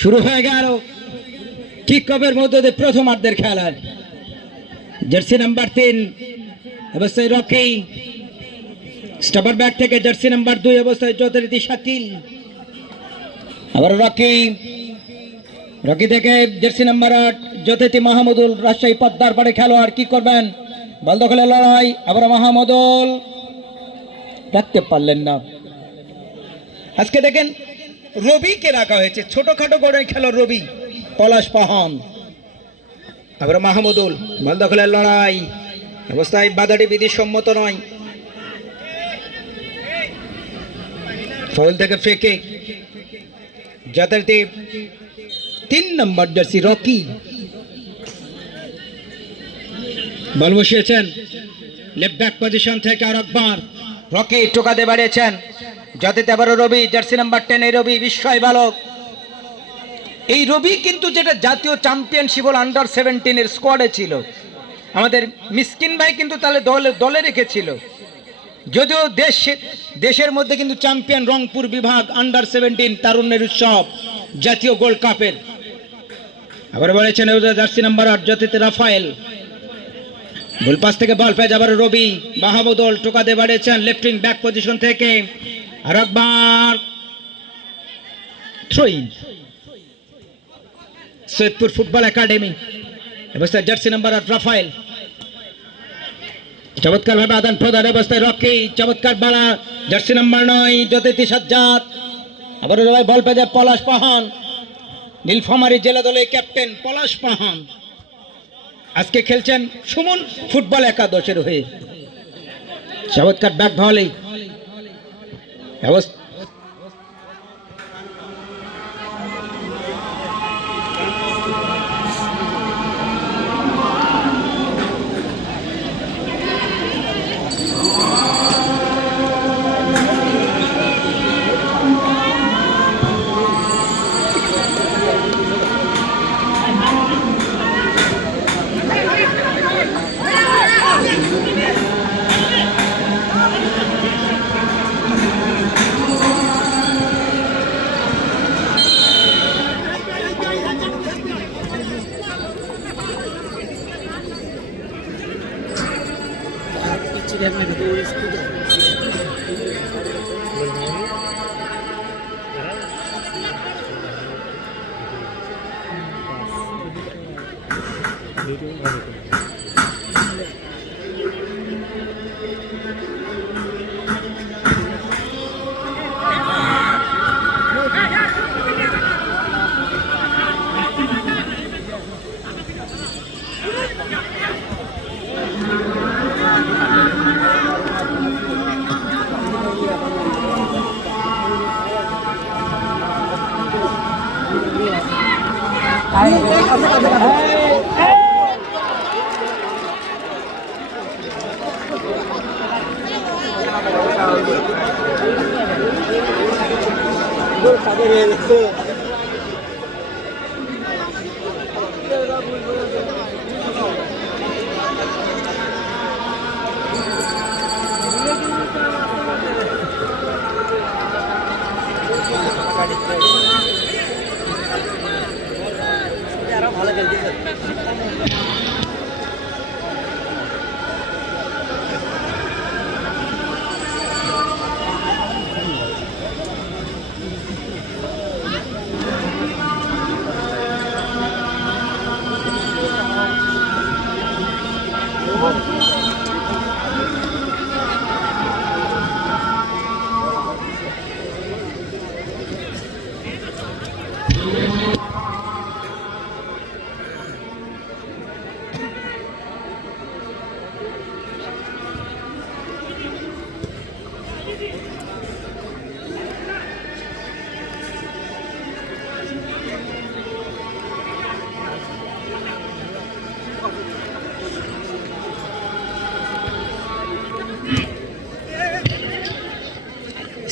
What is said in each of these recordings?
শুরু হয়ে গেল কিক অফের মধ্যে দিয়ে প্রথমার্ধের খেলা। জার্সি নাম্বার 3 অবস্থায় রকি, স্টাবার ব্যাক থেকে জার্সি নাম্বার 2 অবস্থায় যথারীতি শাকিল। আবার রকি থেকে জার্সি নাম্বার 8 যথারীতি মাহমুদুল, রাজশাহী পদ্মার পাড়ে খেলোয়াড়। কি করবেন? বল দখলের লড়াই। আবার মাহমুদুল রাখতে পারলেন না। আজকে দেখেন রবিকে রাখা হয়েছে, ছোটখাটো করে খেলো রবি, পলাশ পাহন। আবার মাহমুদুল, বল দখলের লড়াই। অবস্থায় বাধাটি বিধি সম্মত নয়। ফাউল থেকে ফেকে যথারীতি 3 নম্বর জার্সি রকি বল বসিয়েছেন লেফট ব্যাক পজিশন থেকে। আর একবার রকি টোকাতে বাড়িয়েছেন যথারীতি আবারও রবি, জার্সি নাম্বার 10 এই রবি বিস্ময় বালক। এই রবি কিন্তু যেটা জাতীয় চ্যাম্পিয়নশিপ আন্ডার 17 এর স্কোয়াডে ছিল, আমাদের মিসকিন ভাই কিন্তু তাহলে দলে রেখেছিল। যদিও দেশের মধ্যে কিন্তু চ্যাম্পিয়ন রংপুর বিভাগ আন্ডার 17 তারুণ্যের উৎসব জাতীয় গোল্ড কাপের। আবার বলেছেন জার্সি নাম্বার 8 যথারীতি রাফায়েল, গোল পাস থেকে বল পেয়ে যাবার রবি। মাহমুদুল টোকাতে বাড়িয়েছেন লেফট উইং ব্যাক পজিশন থেকে। আর একবার থ্রোইন সৈয়দপুর ফুটবল একাডেমি অবস্থায় জার্সি নাম্বার 8 রাফায়েল, চমৎকার ভাবে আদান প্রদান অবস্থায় রকি, চমৎকার বালা জার্সি নাম্বার 9 যথারীতি সাজ্জাদ। আবার বল পেয়ে যায় পলাশ পাহান, নীলফামারী জেলা দলের ক্যাপ্টেন পলাশ পাহান আজকে খেলছেন সুমন ফুটবল একাদশের হয়ে। চমৎকার ব্যাক ভলি অবস্থা।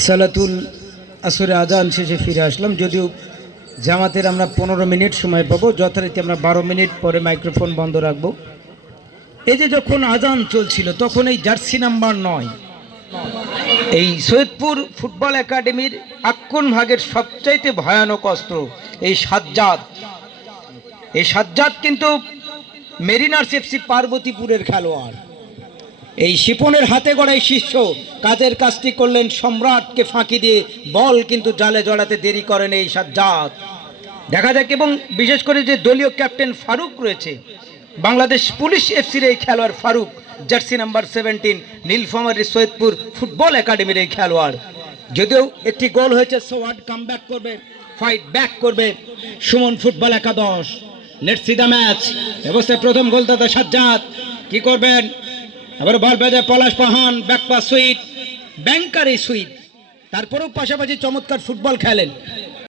সালাতুল আসরে আজান শেষে ফিরে আসলাম। যদিও জামাতের আমরা 15 মিনিট সময় পাবো, যথারীতি আমরা 12 মিনিট পরে মাইক্রোফোন বন্ধ রাখবো। এই যে যখন আজান চলছিল তখন এই জার্সি নাম্বার 9 এই সৈয়দপুর ফুটবল একাডেমির আক্রমণ ভাগের সবচাইতে ভয়ানক অস্ত্র এই সাজ্জাদ। এই সাজ্জাদ কিন্তু মেরিনার্স এফসি পার্বতীপুরের খেলোয়াড়। এই শিপনের হাতে গড়া এই শিষ্য কাজের কাজটি করলেন সম্রাটকে ফাঁকি দিয়ে, বল কিন্তু জালে জড়াতে দেরি করেন এই সাজ্জাদ। দেখা যাক, এবং বিশেষ করে যে দলীয় ক্যাপ্টেন ফারুক রয়েছে, বাংলাদেশ পুলিশ এফসির এই খেলোয়াড় Faruk, jersey number 17, Nilphamari Saidpur football একাডেমির এই খেলোয়াড়। যদিও একটি গোল হয়েছে, সোয়ার্ড কামব্যাক করবে, ফাইট ব্যাক করবে সুমন ফুটবল একাদশ। Let's see the match. অবস্থায় প্রথম গোলদাতা সাজ্জাদ কি করবেন, আবার বল বেঁধে পলাশ পাহান, ব্যাক পাস সুইট, ব্যাংকার এই সুইট। তারপরেও পাশাপাশি চমৎকার ফুটবল খেলেন